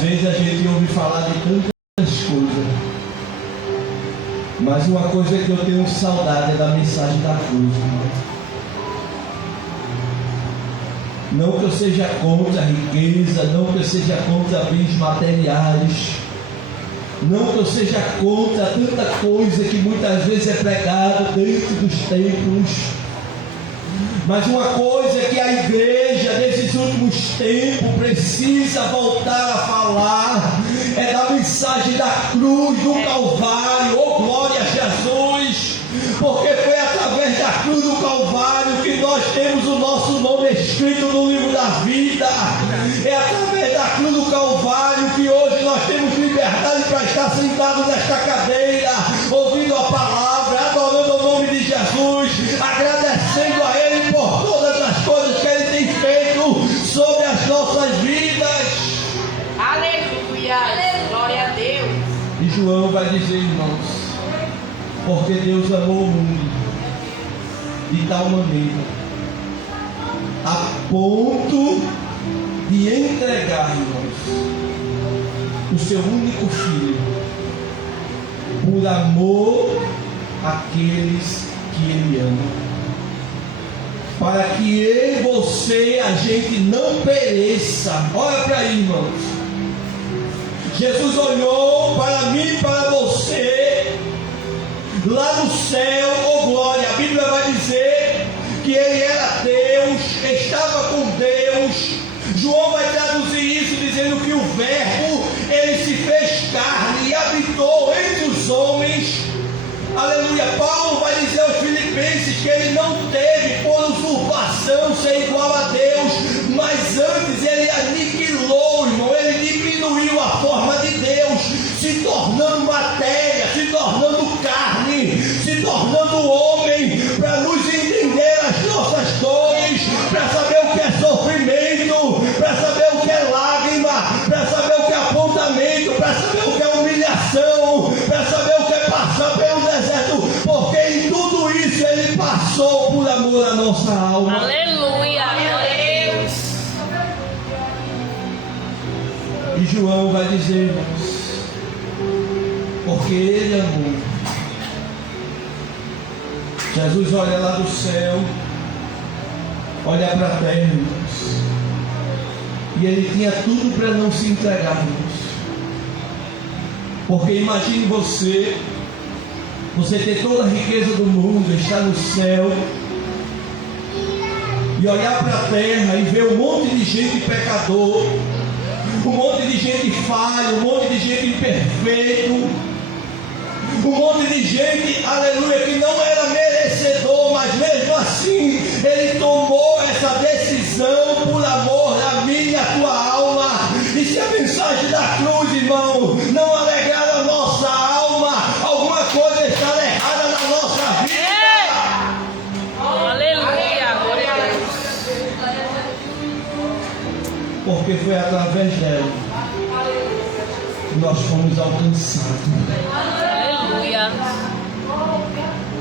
Às vezes a gente ouve falar de tantas coisas, mas uma coisa que eu tenho saudade é da mensagem da cruz, irmão. Não que eu seja contra a riqueza, não que eu seja contra bens materiais, não que eu seja contra tanta coisa que muitas vezes é pregada dentro dos templos, mas uma coisa que a igreja nesses últimos tempos precisa voltar a falar é da mensagem da cruz, do Calvário. Oh, glória a Jesus, porque foi através da cruz do Calvário que nós temos o nosso nome escrito no livro da vida. É através da cruz do Calvário que hoje nós temos liberdade para estar sentados nesta cadeira, ouvindo a palavra, adorando o nome de Jesus, agradecendo a Ele por todas as coisas que Ele tem feito sobre as nossas vidas. Aleluia, glória a Deus. E João vai dizer, irmãos, porque Deus amou o mundo de tal maneira, a ponto de entregar, irmãos, o seu único filho, por amor àqueles que Ele ama, para que eu e você, a gente não pereça. Olha para aí, irmãos. Jesus olhou para mim e para você lá no céu, oh glória. A Bíblia vai dizer que Ele era Deus, estava com Deus. João vai traduzir isso dizendo que o Verbo, Ele se fez carne e habitou entre os homens. Aleluia. Paulo vai dizer aos Filipenses que ele não teve por usurpação ser igual a Deus, mas antes ele aniquilou, irmão. Ele diminuiu a forma de Deus, se tornando matéria, se tornando carne, se tornando homem, para nos entender as nossas dores, para saber o que é sofrimento, para saber o que é lágrima, para saber o que é apontamento, para saber o que é humilhação, para saber o que é passar pelo deserto, porque em tudo isso Ele passou por amor à nossa alma. Aleluia, glória a Deus. E João vai dizer, irmãos, porque Ele amou. Jesus olha lá do céu, olha para a terra, irmãos, e Ele tinha tudo para não se entregar, irmãos. Porque imagine você ter toda a riqueza do mundo, estar no céu e olhar para a terra e ver um monte de gente pecador, um monte de gente falha, um monte de gente imperfeito, um monte de gente, aleluia, que não era merecedor, mas mesmo assim Ele tomou essa decisão por amor da minha e a tua alma. E se a mensagem da cruz, irmão, não alegrar a nossa alma, alguma coisa está errada na nossa vida. Aleluia, glória a Deus. Porque foi através dela que nós fomos alcançados. Aleluia.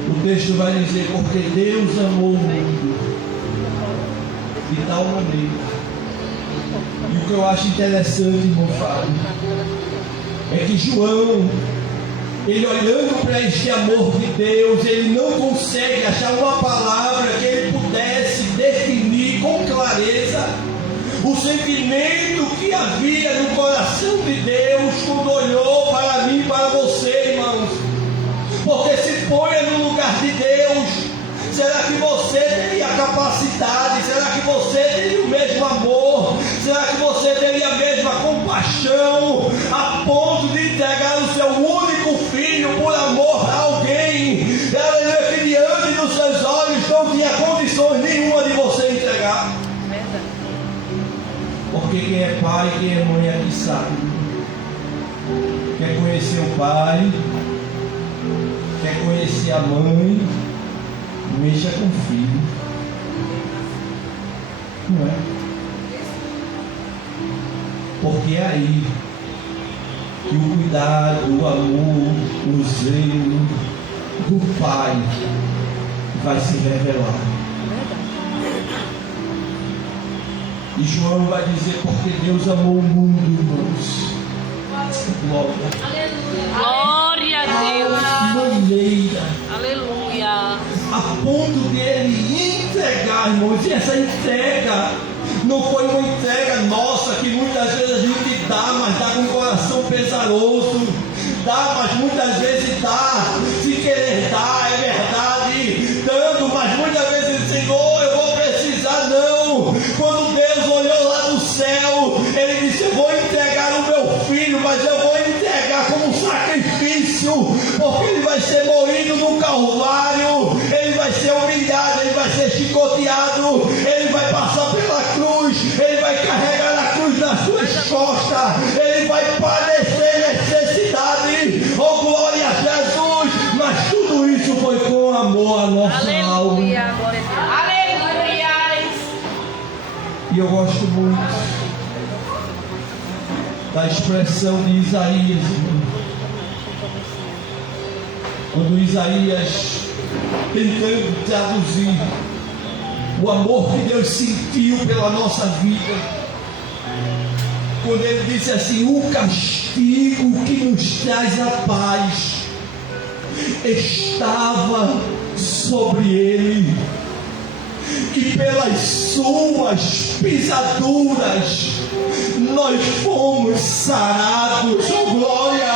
O texto vai dizer, porque Deus amou o mundo de tal maneira. E o que eu acho interessante, irmão Fábio, é que João, ele olhando para este amor de Deus, ele não consegue achar uma palavra que ele pudesse definir com clareza o sentimento que havia no coração de Deus quando olhou para mim e para você, irmãos. Porque se ponha no lugar de Deus, será que você teria capacidade? Será que você teria o mesmo amor? Será que você teria a mesma compaixão a ponto de entregar o seu único filho por amor a alguém? Aleluia, que diante dos seus olhos não tinha condições nenhuma de você entregar. Porque quem é pai, quem é mãe aqui sabe. Quer conhecer o pai, quer conhecer a mãe, mexa com o filho. Não é? Porque é aí que o cuidado, o amor, o zelo do Pai vai se revelar. E João vai dizer, porque Deus amou o mundo, irmãos, glória. Glória a Deus. Maneira. Aleluia. A ponto de ele entregar, irmãos. E essa entrega não foi uma entrega nossa, que muitas vezes a gente dá, mas dá com o coração pesaroso. Dá, mas muitas vezes dá, se querer dar, é verdade, dando, mas muitas vezes, Senhor, eu vou precisar, não. Quando Deus olhou lá do céu, Ele disse: eu vou entregar o meu filho, mas eu vou entregar como um sacrifício, porque ele vai ser moído no Calvário, ele vai ser humilhado, ele vai ser chicoteado, ele vai passar pela cruz, ele vai carregar a cruz nas suas costas, ele vai padecer necessidade. Oh, glória a Jesus! Mas tudo isso foi com amor à nossa alma. Aleluia. Glória a Deus. Aleluia. E eu gosto muito da expressão de Isaías, irmão. Quando Isaías, tentando traduzir o amor que Deus sentiu pela nossa vida, quando ele disse assim: o castigo que nos traz a paz estava sobre ele, que pelas suas pisaduras nós fomos sarados. Oh, glória!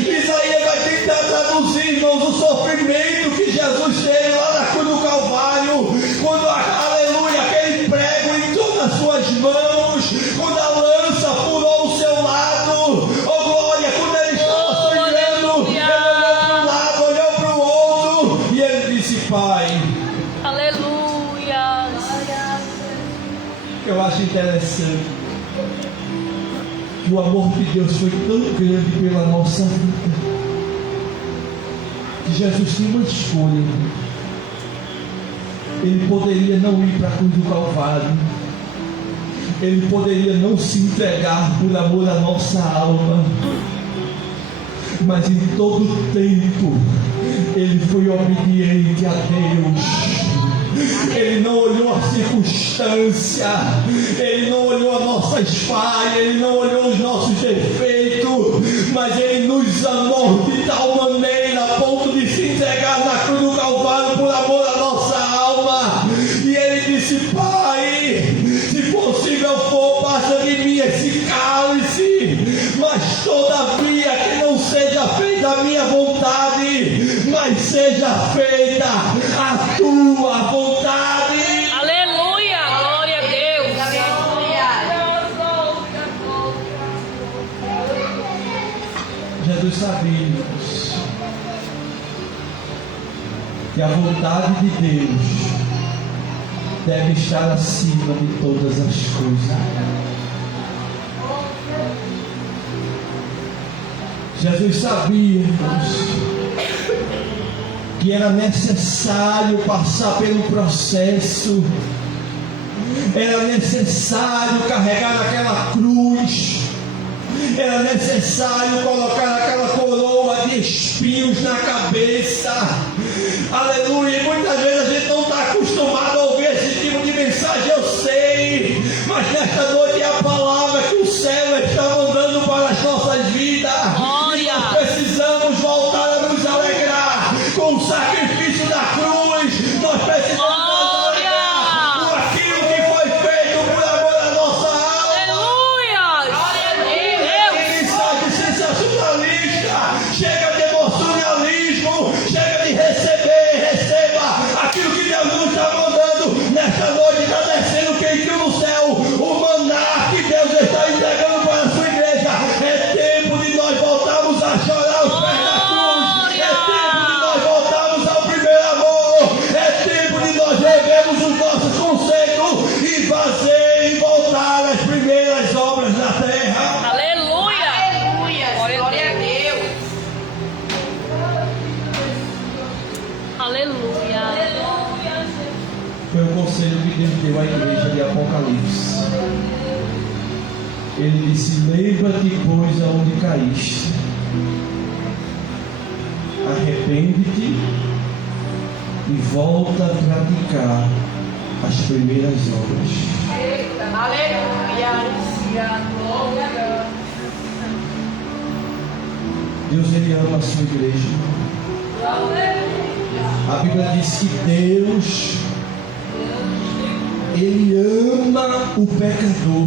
Isaías vai tentar traduzir, irmãos, o sofrimento que Jesus teve lá na cruz do Calvário, quando, aleluia, aquele prego entrou nas suas mãos, quando a lança furou o seu lado. Oh, glória! Quando ele estava sangrando, ele olhou para um lado, olhou para o outro, e ele disse: Pai. Aleluia. Eu acho interessante que o amor de Deus foi tão grande pela nossa vida, que Jesus tinha uma escolha. Ele poderia não ir para a cruz do Calvário, ele poderia não se entregar por amor à nossa alma, mas em todo tempo ele foi obediente a Deus. Ele não olhou a circunstância, ele não olhou as nossas falhas, ele não olhou os nossos defeitos, mas ele nos amou de tal maneira a ponto de se entregar na cruz do Calvário por amor à nossa alma. E ele disse: Pai, se possível for, passa de mim esse cálice, mas todavia que não seja feita a minha vontade, mas seja feita a tua vontade. Aleluia. Glória a Deus. Jesus sabia, irmãos, que a vontade de Deus deve estar acima de todas as coisas. Jesus sabia, irmãos, que era necessário passar pelo processo, era necessário carregar aquela cruz, era necessário colocar aquela coroa de espinhos na cabeça. Aleluia! E muitas vezes a gente não está acostumado a ouvir esse tipo de mensagem, eu sei, mas nesta noite é a palavra que o céu está mandando para as nossas vidas. Nós precisamos voltar a nos alegrar com o sacrifício da cruz. Nós precisamos nos alegrar por aquilo que foi feito por amor à nossa alma. Aleluia. Mensagem sensacionalista, chega de emocionalismo, chega de receber, receba aquilo que Deus nos está mandando. Nesta noite está descendo quentinho no céu, o maná que Deus está entregando para a sua igreja. É tempo de nós voltarmos a chorar aos pés da cruz, é tempo de nós voltarmos ao primeiro amor, é tempo de nós revermos os nossos conceitos e fazer e voltar às primeiras obras da terra. Aleluia. Glória a Deus. Aleluia. Foi o conselho que Deus deu à igreja de Apocalipse. Ele disse: lembra-te, pois, aonde caíste, arrepende-te e volta a praticar as primeiras obras. Aleluia. Deus, Ele ama a sua igreja. A Bíblia diz que Deus, Ele ama o pecador,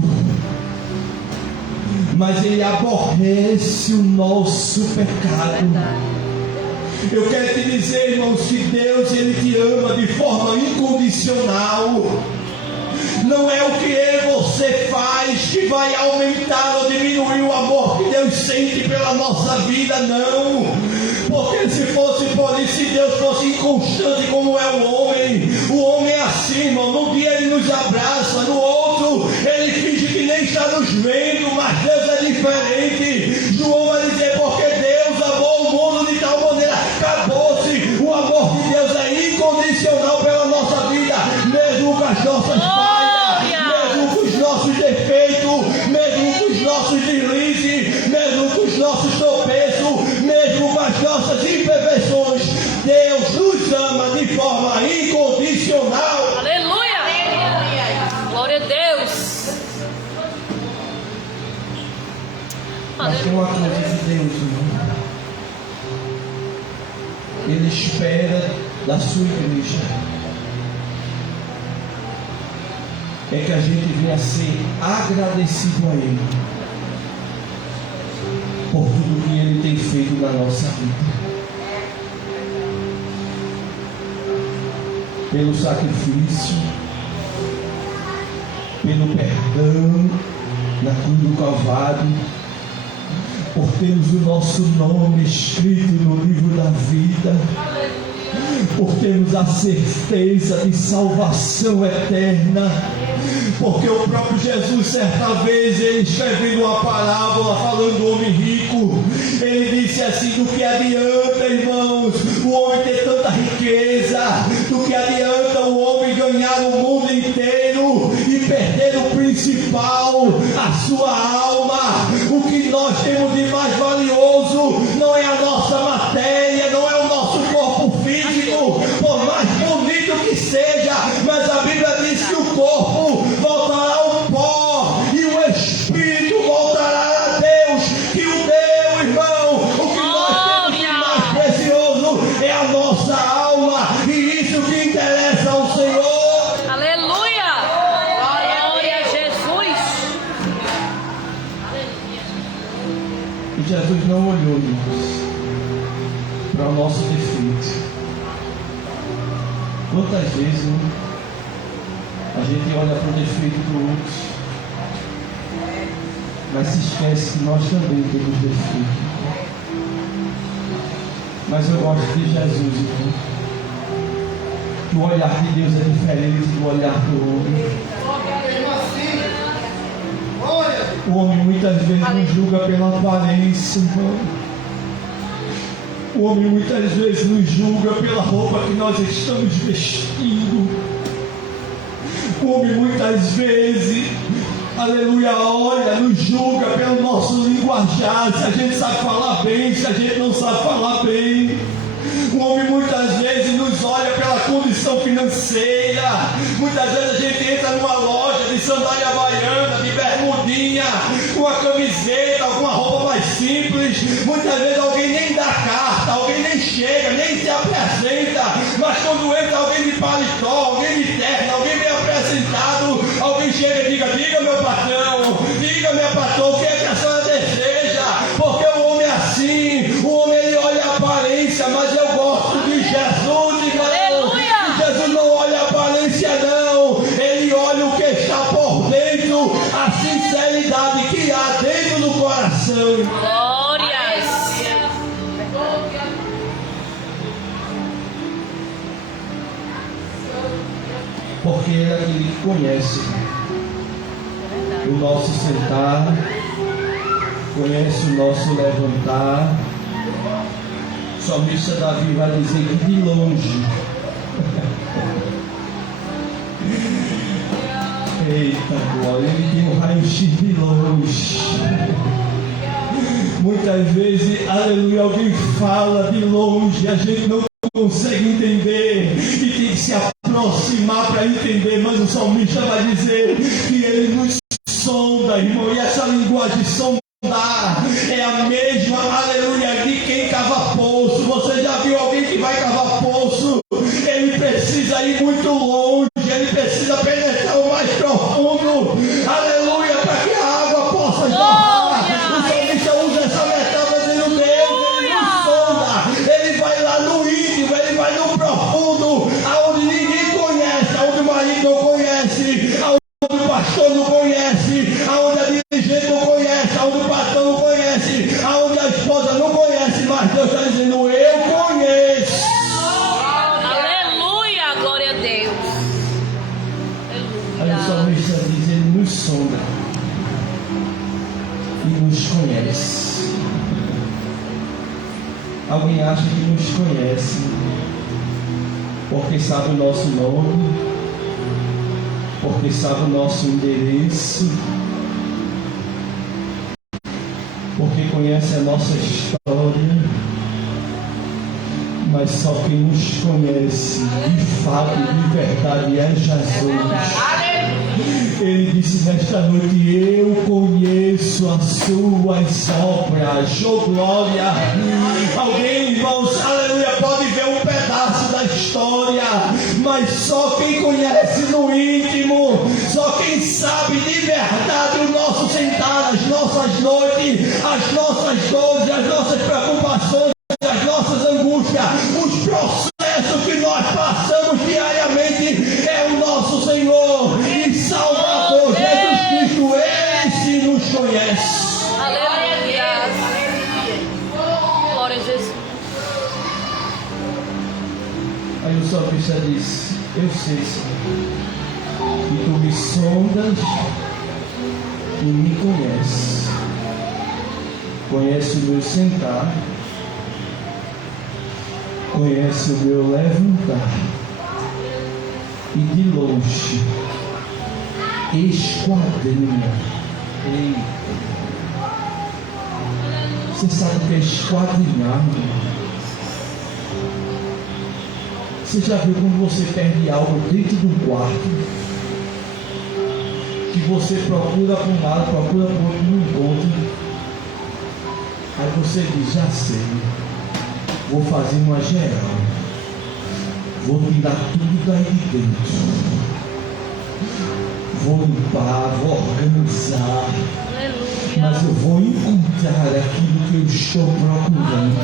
mas Ele aborrece o nosso pecado. Eu quero te dizer, irmãos, que Deus, Ele te ama de forma incondicional. Não é o que você faz que vai aumentar ou diminuir o amor que Deus sente pela nossa vida, não. Porque se fosse por isso, se Deus fosse inconstante como é o homem é assim, irmão. Num dia Ele nos abraça, no outro Ele finge que nem está nos vendo, mas Deus é diferente. João vai dizer, porque Deus amou o mundo de tal maneira, acabou-se. O amor de Deus é incondicional pela nossa vida, mesmo com as nossas falhas, mesmo com os nossos defeitos, mesmo com os nossos deslizes, mesmo com os nossos tropeços, mesmo com as nossas imperfeições. Deus nos ama de forma incondicional. Aleluia! Glória a Deus! Mas tem uma coisa de Deus, irmão. Ele espera da sua igreja é que a gente venha ser agradecido a Ele por tudo que Ele tem feito na nossa vida, pelo sacrifício, pelo perdão na cruz do Calvário, por termos o nosso nome escrito no livro da vida, por termos a certeza de salvação eterna, porque o próprio Jesus, certa vez, ele escrevendo uma parábola falando do homem rico, ele disse assim: do que adianta, irmãos, o homem ter tanta riqueza, do que adianta o homem ganhar o mundo inteiro e perder o principal, a sua alma. O que nós temos de mais valioso não é a nossa matéria, não é o nosso corpo físico, por mais bonito que seja, mas a Bíblia diz que o corpo voltará ao pó e o espírito voltará a Deus, que o deu, irmão. O que nós temos de mais precioso é a nossa alma, e isso que interessa ao Senhor. Aleluia! Glória a Jesus! E Jesus não olhou, irmãos, para o nosso defeito. Quantas vezes, né, a gente olha para o defeito do outro, mas se esquece que nós também temos defeito. Mas eu gosto de Jesus, irmão, que o olhar de Deus é diferente do olhar do homem. O homem muitas vezes nos julga pela aparência, irmão. O homem muitas vezes nos julga pela roupa que nós estamos vestindo. O homem muitas vezes, aleluia, olha, nos julga pelo nosso linguajar, se a gente sabe falar bem, se a gente não sabe falar bem. O homem muitas vezes nos olha pela condição financeira. Muitas vezes a gente entra numa loja de sandália havaiana, de bermudinha, com a camiseta, alguma roupa mais simples. Muitas vezes alguém nem dá carta, alguém nem chega, nem se apresenta. Mas quando entra alguém de paletó, alguém de terno, alguém bem apresentado, alguém chega e diga meu patrão, diga minha patroa, o que é que a senhora deseja? Porque o homem é assim, o homem ele olha a aparência, mas eu gosto de Jesus, irmão. E Jesus não olha a aparência não, ele olha o que está por dentro, a sinceridade que há dentro do coração. Glórias! Porque ele é aquele que conhece o nosso sentar, conhece o nosso levantar. O salmista Davi vai dizer que de longe, eita glória, ele tem um raio-x de longe. Muitas vezes, aleluia, alguém fala de longe, a gente não consegue entender e tem que se aproximar para entender, mas o salmista vai dizer que ele nos sonda, irmão, e essa linguagem sonda é a mesma, aleluia, de quem cava poço. Você já viu alguém que vai cavar poço? Ele precisa ir muito longe, ele precisa penetrar o mais profundo, aleluia, para que a água possa jorrar. O salmista usa essa metáfora dizendo: Deus, ele nos sonda, ele vai lá no íntimo, ele vai no profundo, aonde ninguém conhece, aonde o marido não conhece, aonde o pastor não conhece, aonde a dirigente não conhece, aonde o patrão não conhece, aonde a esposa não conhece, mas Deus está dizendo: eu conheço. Aleluia, glória a Deus. Aí o salmista diz: ele nos sonda e nos conhece. Alguém acha que nos conhece porque sabe o nosso nome, porque sabe o nosso endereço, porque conhece a nossa história, mas só quem nos conhece de fato e de verdade é Jesus. Ele disse nesta noite: eu conheço as suas obras. Oh glória! Alguém, irmãos, aleluia, pode ver um pedaço da história, mas só quem conhece no íntimo, só quem sabe de verdade o nosso sentar, as nossas noites, as nossas dores, as nossas preocupações, as nossas angústias, os processos que nós passamos diariamente, é o nosso Senhor e Salvador Jesus Cristo. Ele se nos conhece. Aleluia. Glória a Jesus. Aí o salmista diz: eu sei, Senhor, que tu me sondas e me conheces. Conhece o meu sentar, conhece o meu levantar, e de longe esquadrinha. Eita. Você sabe o que é esquadrinhar? Você já viu quando você perde algo dentro do quarto? Que você procura por um lado, procura por outro, não encontra. Aí você diz: já sei, vou fazer uma geral, vou tirar tudo daí de dentro, vou limpar, vou organizar, mas eu vou encontrar aquilo que eu estou procurando.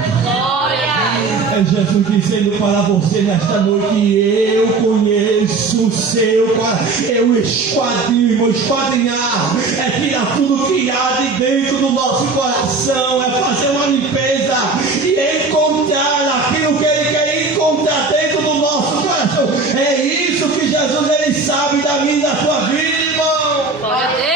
É Jesus dizendo para você nesta noite: eu conheço o seu coração. Eu esquadrinho, esquadrinhar é tirar tudo que há de dentro do nosso coração, é fazer uma limpeza e encontrar aquilo que Ele quer encontrar dentro do nosso coração. É isso que Jesus, Ele sabe da minha e da sua vida, irmão. Glória a Deus.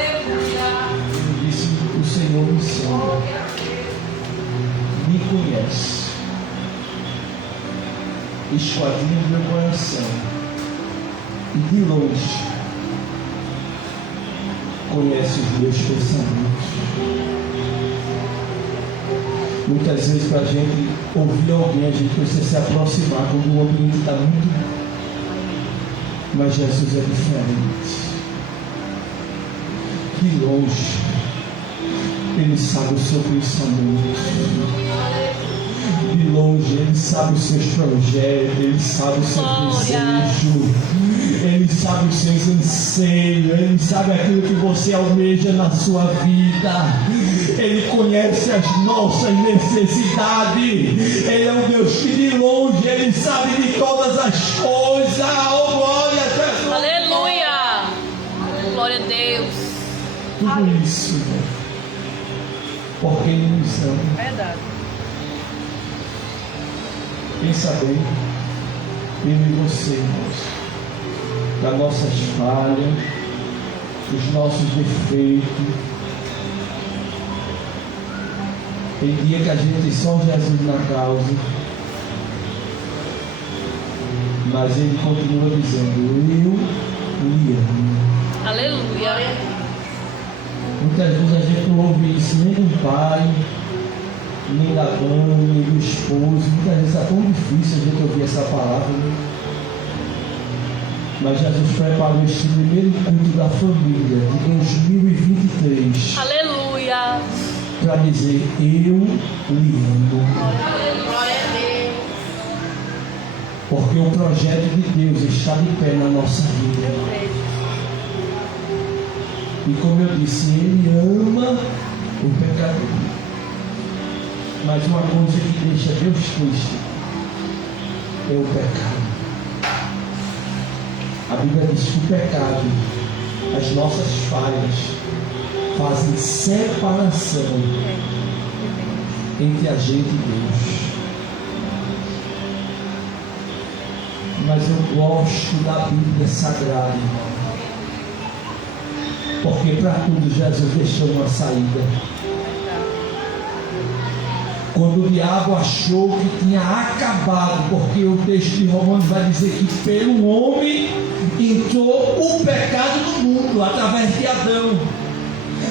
Ele disse: o Senhor me sonda, me conhece, esquadrinha do meu coração, e de longe conhece os meus pensamentos. Muitas vezes, para a gente ouvir alguém, a gente precisa se aproximar quando o ambiente está muito bom. Mas Jesus é diferente. De longe, Ele sabe o seu pensamento. De longe, Ele sabe os seus projetos, Ele sabe o seu desejo, Ele sabe os seus anseios, Ele sabe aquilo que você almeja na sua vida. Ele conhece as nossas necessidades. Ele é um Deus que de longe Ele sabe de todas as coisas. Oh, glória a Jesus. Aleluia. Glória a Deus. Tudo isso porque Ele nos ama. Verdade. Pensa bem, eu e você, irmãos, das nossas falhas, dos nossos defeitos. Tem dia que a gente só Jesus na causa, mas Ele continua dizendo: eu lhe amo. Aleluia. Muitas vezes a gente não ouve isso nem do pai, nem da mãe, nem do esposo. Muitas vezes é tão difícil a gente ouvir essa palavra, né? Mas Jesus preparou este primeiro culto da família de 2023 Aleluia. para dizer: eu lhe amo. Glória a Deus. Porque o projeto de Deus está de pé na nossa vida. E como eu disse, Ele ama o pecador. Mas uma coisa que deixa Deus triste é o pecado. A Bíblia diz que o pecado, as nossas falhas, fazem separação entre a gente e Deus. Mas eu gosto da Bíblia Sagrada, irmão. Porque para tudo Jesus deixou uma saída. Quando o diabo achou que tinha acabado, porque o texto de Romanos vai dizer que pelo homem entrou o pecado no mundo, através de Adão.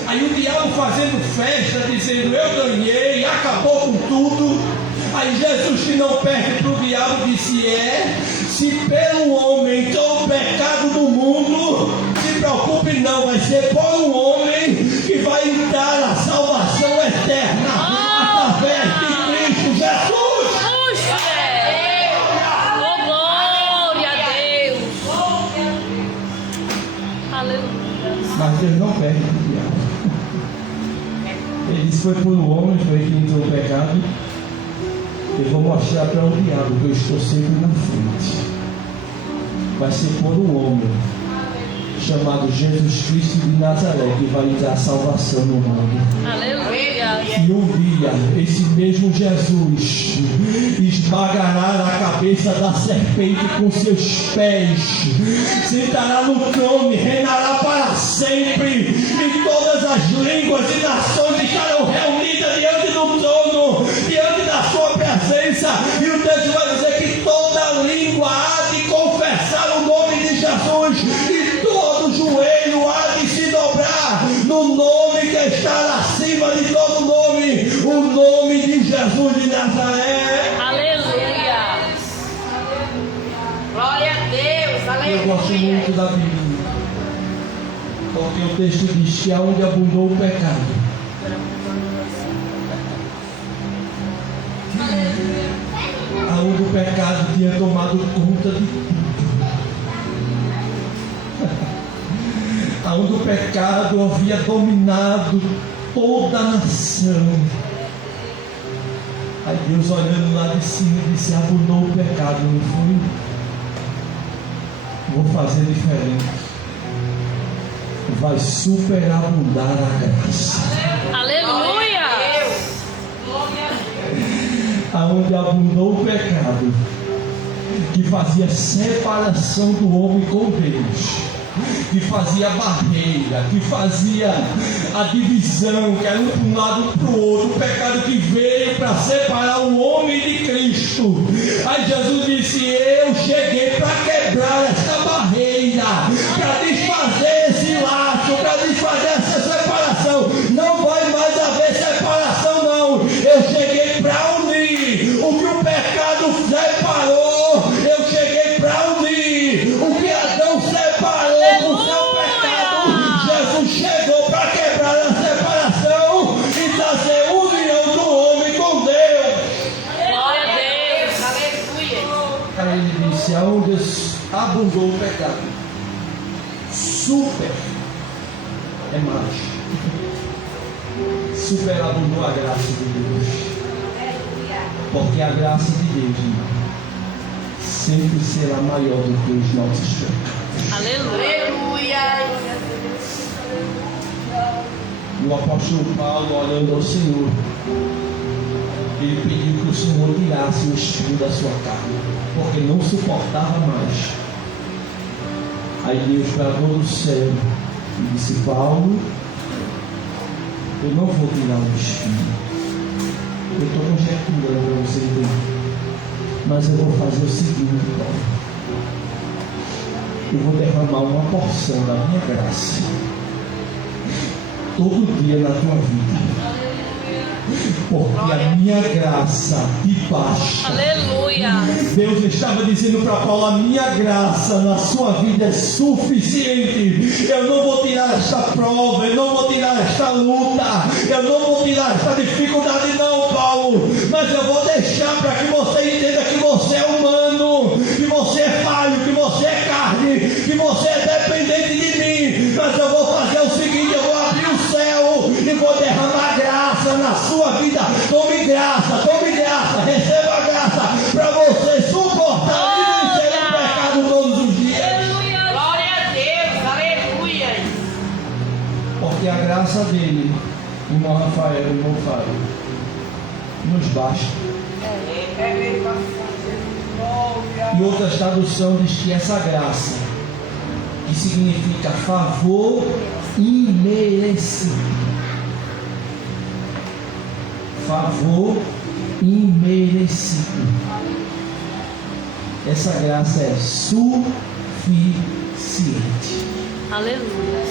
Aí o diabo fazendo festa, dizendo: eu ganhei, acabou com tudo. Aí Jesus, que não perde para o diabo, disse: se pelo homem entrou o pecado no mundo, se preocupe não, vai ser por um homem que vai entrar a salvação eterna, através de Cristo Jesus. Oh, glória a Deus. Aleluia. Mas Deus não perde para o diabo. Ele disse: foi por um homem, foi que entrou o pecado. Eu vou mostrar para o diabo que eu estou sempre na frente. Vai ser por um homem chamado Jesus Cristo de Nazaré que vai dar salvação no mundo. Aleluia. E um dia esse mesmo Jesus esmagará a cabeça da serpente com seus pés, sentará no trono e reinará para sempre, e todas as línguas e nações estarão reunidas diante do trono, diante da sua presença. E o texto vai dizer que toda língua há de confessar o nome de Jesus, e todo joelho há de se dobrar no nome que está acima de todo nome, o nome de Jesus de Nazaré. Aleluia. Glória a Deus. Aleluia. Eu gosto muito da Bíblia, porque o texto diz que aonde abundou o pecado, aonde o pecado tinha tomado conta de tudo, aonde o pecado havia dominado toda a nação. Aí Deus, olhando lá de cima, disse: abundou o pecado, não foi? Vou fazer diferente. Vai superabundar a graça. Aleluia. Aonde abundou o pecado, que fazia separação do homem com Deus, que fazia barreira, que fazia a divisão, que era um para um lado para o outro, o pecado que veio para separar o homem de Cristo. Aí Jesus disse: eu cheguei para quebrar essa barreira, para desfazer esse laço, para desfazer essa separação. Não vai mais haver separação, não. Eu cheguei para unir o que o pecado separou. Eu cheguei para unir o que Adão separou com seu pecado. Jesus chegou para quebrar a separação e trazer união do homem com Deus. Glória a Deus. Aleluia. Aí ele disse: aonde abundou o pecado, é mais. Superabundou a graça de Deus. Porque a graça de Deus, irmão, sempre será maior do que os nossos pecados. Aleluia. E o apóstolo Paulo, olhando ao Senhor, ele pediu que o Senhor tirasse o espinho da sua carne, porque não suportava mais. Aí Deus bradou do céu e disse: Paulo, eu não vou tirar o espinho. Eu estou conjecturando para você entender, mas eu vou fazer o seguinte, Paulo: eu vou derramar uma porção da minha graça todo dia na tua vida. porque a minha graça te basta. Aleluia. Deus estava dizendo para Paulo: a minha graça na sua vida é suficiente. Eu não vou tirar esta prova, eu não vou tirar esta luta, eu não vou tirar esta dificuldade, não, Paulo. Mas eu vou deixar para que você entenda que você é humano, que você é falho, que você é carne, que você é dependente de mim. Mas eu vou fazer o seguinte: eu vou abrir o céu e vou derramar graça na sua vida. Tome graça, receba a graça para você suportar e vencer o pecado todos os dias. Glória a Deus. Aleluia. Porque a graça dele, irmão Rafael, irmão Fábio, nos basta. E outra tradução diz que essa graça, que significa favor imerecido. Favor imerecido. Essa graça é suficiente. Aleluia.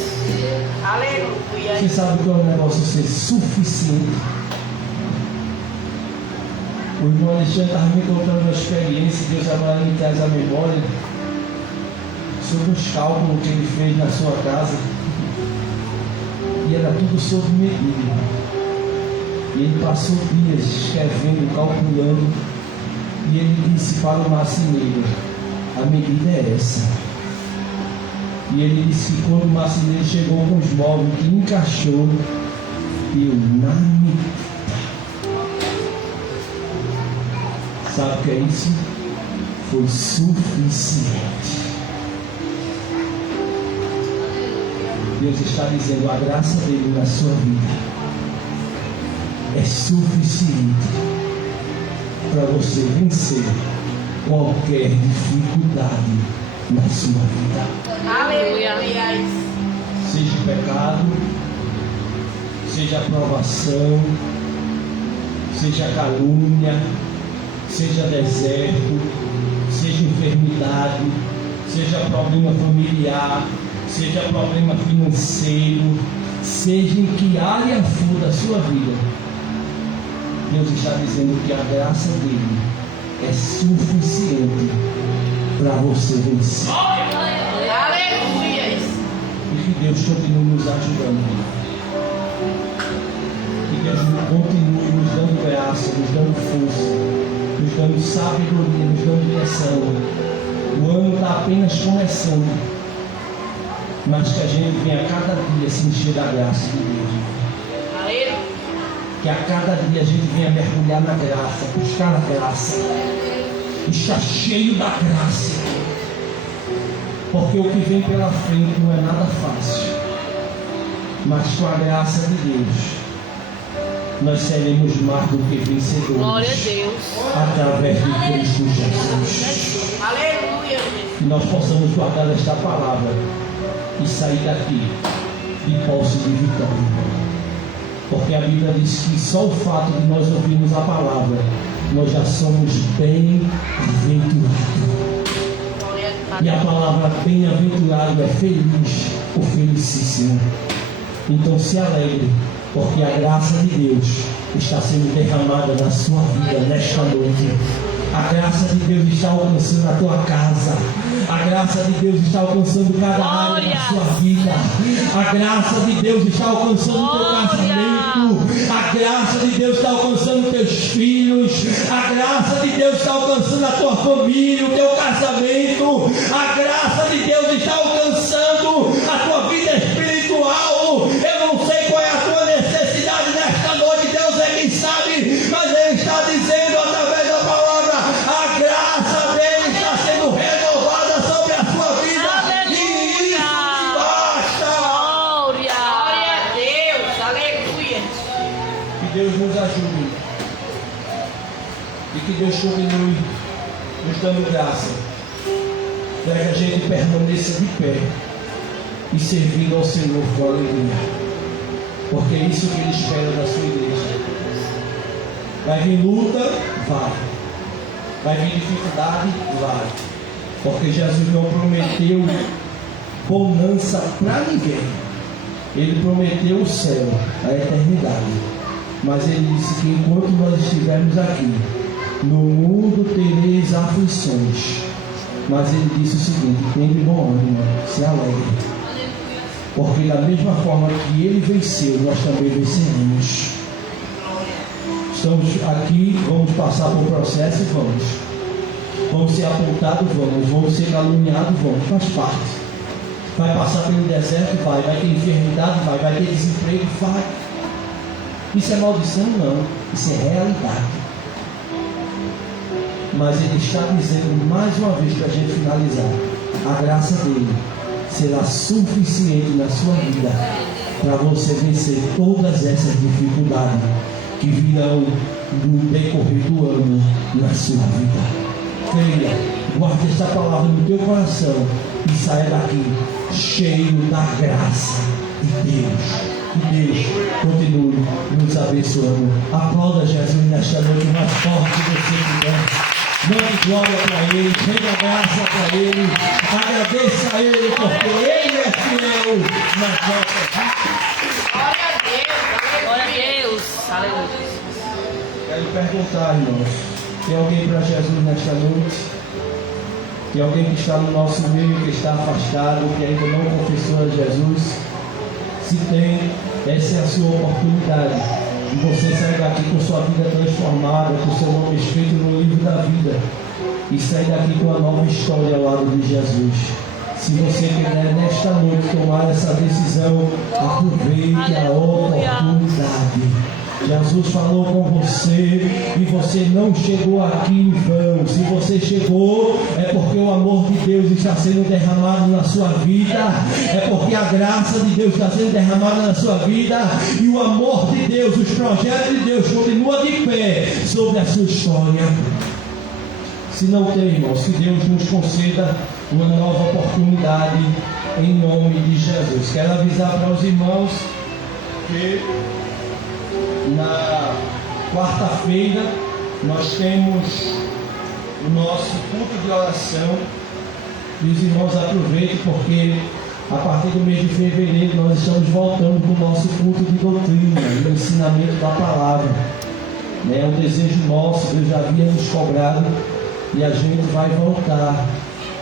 Você sabe qual é o negócio de ser suficiente? O irmão Alexandre estava me contando uma experiência que Deus agora me traz à memória sobre os cálculos que ele fez na sua casa. E era tudo sob medida. E ele passou dias escrevendo, calculando. E ele disse para o marceneiro: a medida é essa. E ele disse que quando o marceneiro chegou com os móveis que encaixou, eu na medida. Sabe o que é isso? Foi suficiente. Deus está dizendo: a graça dele na sua vida é suficiente para você vencer qualquer dificuldade na sua vida. Aleluia. Seja pecado, seja aprovação, seja calúnia, seja deserto, seja enfermidade, seja problema familiar, seja problema financeiro, seja em que área for da sua vida, Deus está dizendo que a graça dele é suficiente para você vencer. Aleluia. E que Deus continue nos ajudando. Que Deus continue nos dando graça, nos dando força, nos dando sabedoria, nos dando direção. O ano está apenas começando, mas que a gente venha a cada dia se encher da graça de Deus. Aleluia. Que a cada dia a gente venha mergulhar na graça, buscar a graça, estar cheio da graça. Porque o que vem pela frente não é nada fácil, mas com a graça de Deus nós seremos mais do que vencedores. Glória a Deus. Através de Cristo Jesus. Aleluia. Que nós possamos guardar esta palavra e sair daqui de posse de vitória. Porque a Bíblia diz que só o fato de nós ouvirmos a palavra, nós já somos bem-aventurados. E a palavra bem-aventurado é feliz ou felicíssimo. Então se alegre, porque a graça de Deus está sendo derramada na sua vida nesta noite. A graça de Deus está alcançando a tua casa. A graça de Deus está alcançando cada área da sua vida. A graça de Deus está alcançando o teu casamento. A graça de Deus está alcançando teus filhos. A graça de Deus está alcançando a tua família, o teu casamento. A graça de Deus está alcançando a tua vida espiritual. Eu não sei qual é a tua necessidade nesta noite. Deus é quem sabe, mas Ele está dizendo através da palavra: a graça dele está sendo renovada sobre a sua vida. Aleluia. E isso te basta. Glória a Deus. Aleluia. Que Deus nos ajude e que Deus continue nos dando graça para que a gente permaneça de pé e servindo ao Senhor com alegria, porque é isso que Ele espera da sua igreja. Vai vir luta? Vai vir dificuldade? Vai, porque Jesus não prometeu bonança para ninguém. Ele prometeu o céu, a eternidade. Mas ele disse que enquanto nós estivermos aqui, no mundo tereis aflições. Mas ele disse o seguinte: tem de bom ânimo, se alegre. Porque da mesma forma que ele venceu, nós também venceremos. Estamos aqui, vamos passar por processo e vamos ser apontados, vamos ser caluniados, faz parte. Vai passar pelo deserto, vai ter enfermidade, vai ter desemprego, vai. Isso é maldição? Não, isso é realidade. Mas ele está dizendo mais uma vez para a gente finalizar: a graça dele será suficiente na sua vida para você vencer todas essas dificuldades que virão no decorrer do ano na sua vida. Creia, guarde esta palavra no teu coração e saia daqui cheio da graça de Deus. Que Deus continue nos abençoando. Aplauda Jesus nesta noite o mais forte que você puder. Mande glória para Ele, renda graça para Ele, agradeça a Ele, porque Ele é fiel nas nossas vidas. Glória a Deus, glória a Deus, aleluia. Quero perguntar, irmãos, tem alguém para Jesus nesta noite? Tem alguém que está no nosso meio, que está afastado, que ainda não confessou a Jesus? Se tem, essa é a sua oportunidade de você sair daqui com sua vida transformada, com seu nome escrito no livro da vida, e sair daqui com uma nova história ao lado de Jesus. Se você quer nesta noite tomar essa decisão, aproveite a oportunidade. Jesus falou com você e você não chegou aqui em vão. Se você chegou, é porque o amor de Deus está sendo derramado na sua vida, é porque a graça de Deus está sendo derramada na sua vida, e o amor de Deus, os projetos de Deus continuam de pé sobre a sua história. Se não tem, irmãos, que Deus nos conceda uma nova oportunidade em nome de Jesus. Quero avisar para os irmãos que na quarta-feira nós temos o nosso culto de oração, e os irmãos aproveitem, porque a partir do mês de fevereiro nós estamos voltando para o nosso culto de doutrina, o ensinamento da palavra. É um desejo nosso, Deus já havia nos cobrado, e a gente vai voltar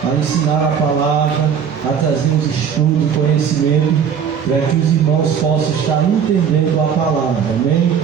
a ensinar a palavra, a trazer os estudos, conhecimento, para que os irmãos possam estar entendendo a palavra. Amém?